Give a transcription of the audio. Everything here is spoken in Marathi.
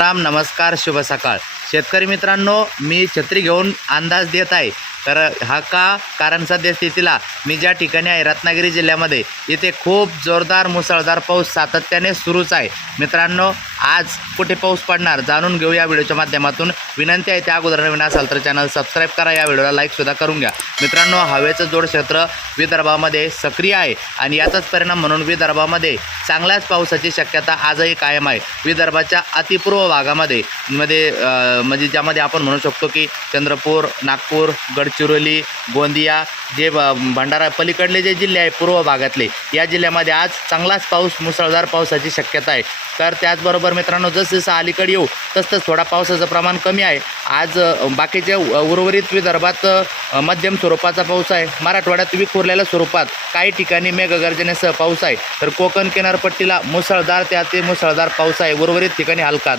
राम नमस्कार शुभ सकाळ शेतकरी मित्रांनो, मी छत्री घेऊन अंदाज देत आहे. तर कारण सध्या स्थितीला मी ज्या ठिकाणी आहे रत्नागिरी जिल्ह्यामध्ये इथे खूप जोरदार मुसळधार पाऊस सातत्याने सुरूच आहे. मित्रांनो, आज कुठे पाऊस पडणार जाणून घेऊ या व्हिडिओच्या माध्यमातून. विनंती आहे त्या अगोदर नवीन असाल तर चॅनल सबस्क्राईब करा, या व्हिडिओला लाईकसुद्धा करून घ्या. मित्रांनो, हवेचं जोड क्षेत्र विदर्भामध्ये सक्रिय आहे आणि याचाच परिणाम म्हणून विदर्भामध्ये चांगल्याच पावसाची शक्यता आजही कायम आहे. विदर्भाच्या अतिपूर्व भागामध्ये म्हणजे ज्यामध्ये आपण म्हणू शकतो की चंद्रपूर, नागपूर, गडचिरोली, गोंदिया जे भंडारा पलीकडले जे जिल्हे आहे पूर्व भागातले, या जिल्ह्यामध्ये आज चांगलाच पाऊस, मुसळधार पावसाची शक्यता आहे. तर त्याचबरोबर मित्रांनो, जसं अलीकडे येऊ तसं थोडा पावसाचं प्रमाण कमी आहे. आज बाकीच्या उर्वरित विदर्भात मध्यम स्वरूपाचा पाऊस आहे. मराठवाड्यात विखुरलेल्या स्वरूपात काही ठिकाणी मेघगर्जनेसह पाऊस आहे. तर कोकण किनारपट्टीला मुसळधार ते अति मुसळधार पाऊस आहे. उर्वरित ठिकाणी हलका.